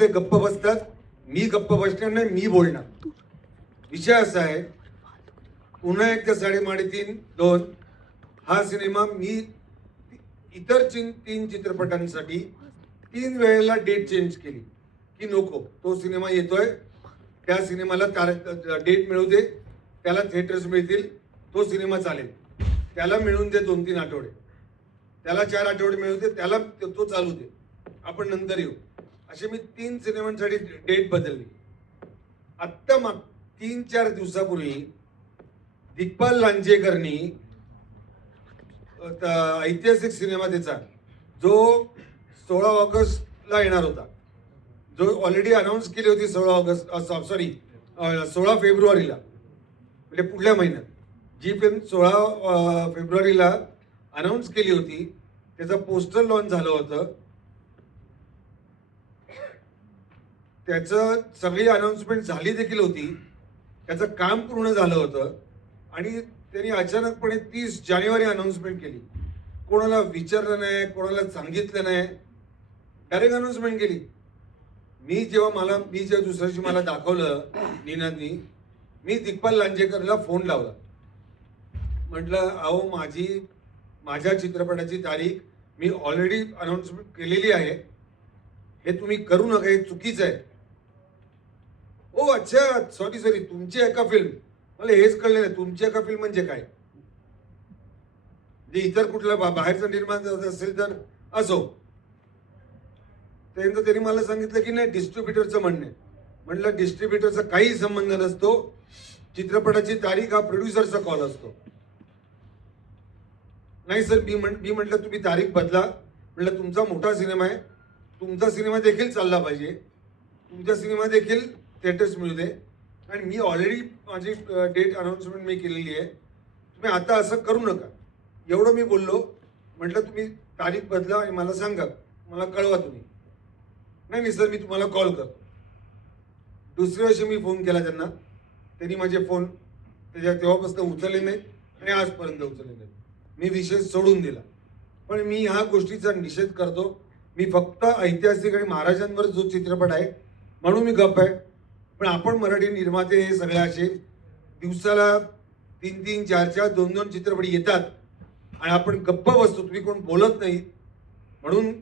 ते गप्प बसतात, मी गप्प बसणार नाही, मी बोलणार. विषय असा आहे, पुन्हा एकदा 3.5-2 हा सिनेमा मी इतर 3 चित्रपटांसाठी 3 वेळेला डेट चेंज केली की नको तो सिनेमा येतोय, त्या सिनेमाला डेट मिळू दे, त्याला थिएटर्स मिळतील, तो सिनेमा चालेल, त्याला मिळून दे 2-3 आठवडे, त्याला 4 आठवडे मिळू दे, त्याला तो चालू दे, आपण नंतर येऊ. असे मी 3 सिनेमांसाठी डेट बदलली. आत्ता 3-4 दिवसापूर्वी दिग्पाल लांजेकरनी ऐतिहासिक सिनेमा त्याचा जो 16 ऑगस्टला येणार होता, जो ऑलरेडी अनाऊन्स केली होती 16 फेब्रुवारीला, म्हणजे पुढल्या महिन्यात जी फिल्म 16 फेब्रुवारीला अनाऊन्स केली होती, त्याचं पोस्टर लॉन्च झालं होतं. त्याचं सगळी अनाऊन्समेंट झाली देखील होती, त्याचं काम पूर्ण झालं होतं आणि त्यांनी अचानकपणे 30 जानेवारी अनाऊन्समेंट केली. कोणाला विचारलं नाही, कोणाला सांगितलं नाही, डायरेक्ट अनाऊन्समेंट केली. मी जेव्हा दुसऱ्या दिवशी मला दाखवलं नीनांनी, मी दिग्पाल लांजेकरला फोन लावला. म्हटलं, अहो माझ्या चित्रपटाची तारीख मी ऑलरेडी अनाऊन्समेंट केलेली आहे, हे तुम्ही करू नका, हे चुकीचं आहे. ओ अच्छा, सॉरी, तुमची एका फिल्म, मला हेच कळलं नाही, तुमची एका फिल्म म्हणजे काय? जे इतर कुठला बाहेरचा निर्माण असेल तर असो. त्यानंतर त्यांनी मला सांगितलं की नाही, डिस्ट्रीब्युटरचं म्हणणं. म्हटलं डिस्ट्रीब्युटरचा काही संबंध नसतो, चित्रपटाची तारीख हा प्रोड्युसरचा कॉल असतो. नाही सर, मी म्हटलं तुम्ही तारीख बदला. म्हटलं तुमचा मोठा सिनेमा आहे, तुमचा सिनेमा देखील चालला पाहिजे, तुमचा सिनेमा देखील थिएटर्स मिळू दे, आणि मी ऑलरेडी माझी डेट अनाऊन्समेंट मी केलेली आहे, तुम्ही आता असं करू नका. एवढं मी बोललो. म्हटलं तुम्ही तारीख बदला आणि मला सांगा, मला कळवा तुम्ही. नाही सर, मी तुम्हाला कॉल करतो. दुसऱ्या वर्षी मी फोन केला त्यांना, त्यांनी माझे फोन तेव्हापासून उचलले नाहीत आणि आजपर्यंत उचलले नाहीत. मी विषय सोडून दिला. पण मी ह्या गोष्टीचा निषेध करतो. मी फक्त ऐतिहासिक आणि महाराजांवर जो चित्रपट आहे म्हणून मी गप्प आहे. पण आपण मराठी निर्माते हे सगळे असे दिवसाला 3-3, 4-4, 2-2 चित्रपट येतात आणि आपण गप्प बसतो, तुम्ही कोण बोलत नाही. म्हणून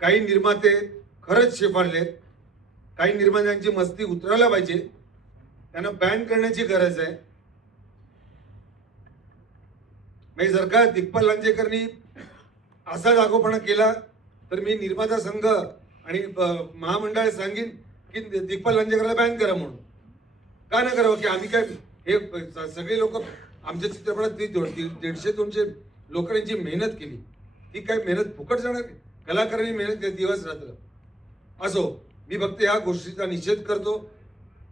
काही निर्माते खरंच शेफारलेत. काही निर्मात्यांची मस्ती उतरायला पाहिजे, त्यांना बॅन करण्याची गरज आहे. म्हणजे जर का दिग्पाल लांजेकरनी असा दाखवपणा केला तर मी निर्माता संघ आणि महामंडळ सांगेन की दिग्पाल लांजेकरला बॅन करा म्हणून. का नाही करावं? की आम्ही काय हे सगळे लोक आमच्या चित्रपटात 150-200 लोकांची मेहनत केली, ती काय मेहनत फुकट जाणार? कलाकारांनी मेहनत केली दिवस रात्र. असो, मी फक्त या गोष्टीचा निषेध करतो.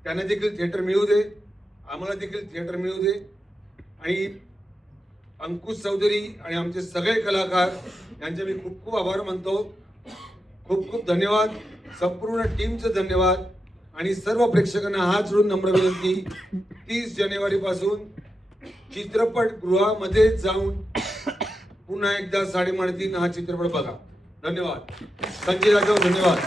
त्यांना देखील थिएटर मिळू दे, आम्हाला देखील थिएटर मिळू दे. आणि अंकुश चौधरी आणि आमचे सगळे कलाकार यांचे मी खूप खूप आभार मानतो. खूप खूप धन्यवाद, संपूर्ण टीमचं धन्यवाद. आणि सर्व प्रेक्षकांना हात जोडून नम्र विनंती, 30 जानेवारीपासून चित्रपटगृहामध्ये जाऊन पुन्हा एकदा 3.5 हा चित्रपट बघा. धन्यवाद. संजय जाधव, धन्यवाद.